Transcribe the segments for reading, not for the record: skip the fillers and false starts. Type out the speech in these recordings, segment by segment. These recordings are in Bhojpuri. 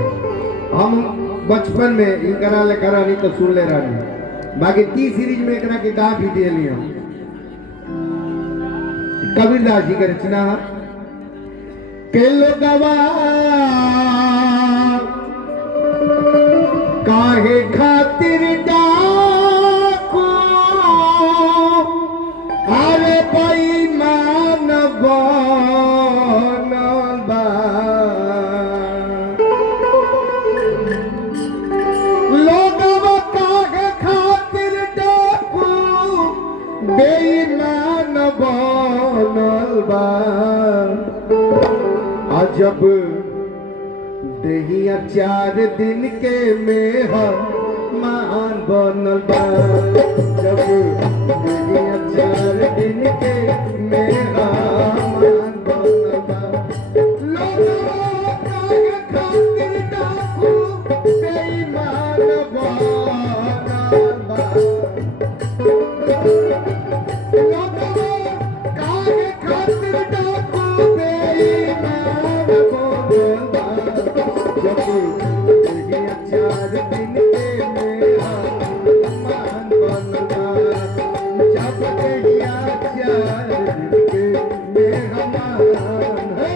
हम बचपन में इनकरा ले करा नहीं तो सुन ले रानी बाकी टी सीरीज में एकरा के गा भी दे लियो कबीरदास जी के रचना के लोगवा काहे खातिर डाको अरे बेईमान बनल बा लोगवा काहे खातिर डाको बेईमान बनल बा अजब दहिया 4 दिन के मेहमान बनल बा जब दहिया 4 दिन के मेहमान बनल बा लोगवा काहे खातिर डाकू बेईमान बनल बा लोगवा काहे खातिर डाकू बेईमान बनल बा जब दहिया 4 दिन के मेहमान बनल बा जब दहिया 4 दिन के मेहमान है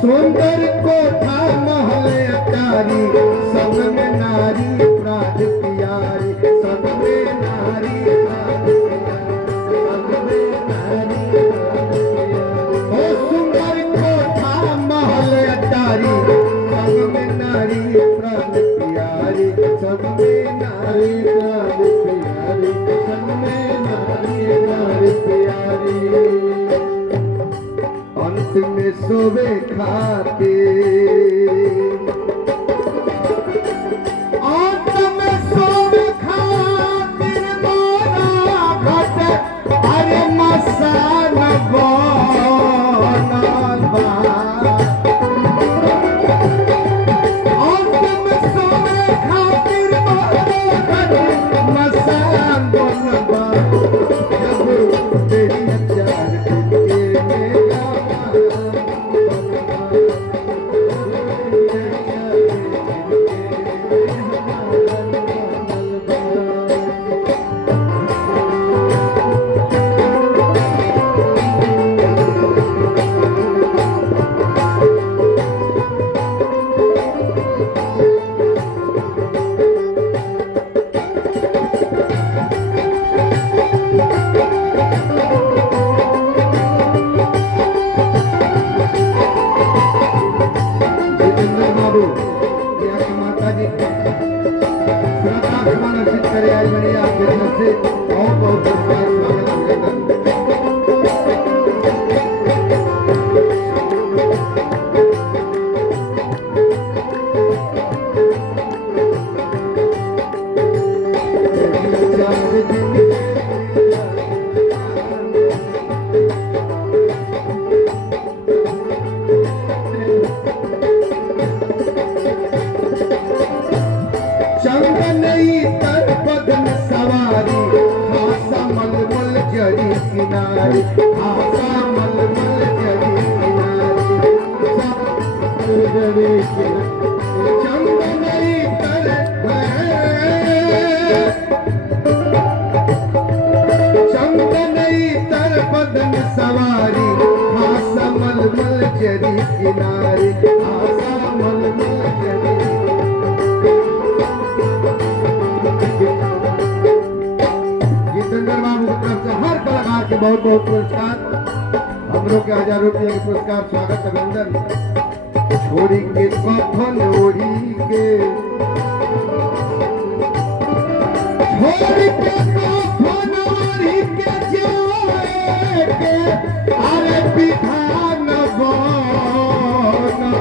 सुंदर कोठा महल अटारी सब में नारी प्राण प्यारी सब में नारी प्राण प्यारी ओ सुंदर कोठा महल अटारी सब में नारी प्राण प्यारी सब में नारी प्राण प्यारी सब में नारी प्राण प्यारी अंत में सोवे खाते से बहुत बहुत पुरस्कार स्वागत अभिनंदन। चंदन इतर पदन सवारी आशा मलमल जरी किनारी आशा मलमल जरी किनारी चंदन इतर चंदन इतर पदन सवारी आशा मलमल जरी किनारी आशा मलमल जरी जितेंद्र बाबू की तरफ से हर कलाकार के बहुत बहुत पुरस्कार, हम लोग के 1000 रुपये के पुरस्कार स्वागत अभिनंदन। छोड़ी के कफन ओढ़ी के छोड़ी के कफन ओढ़ी के जाए के अरे विधान बना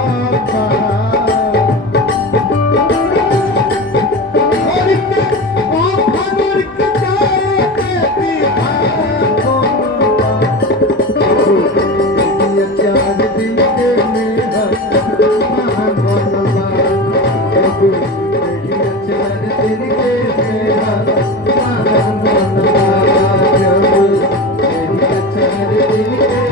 Thank you.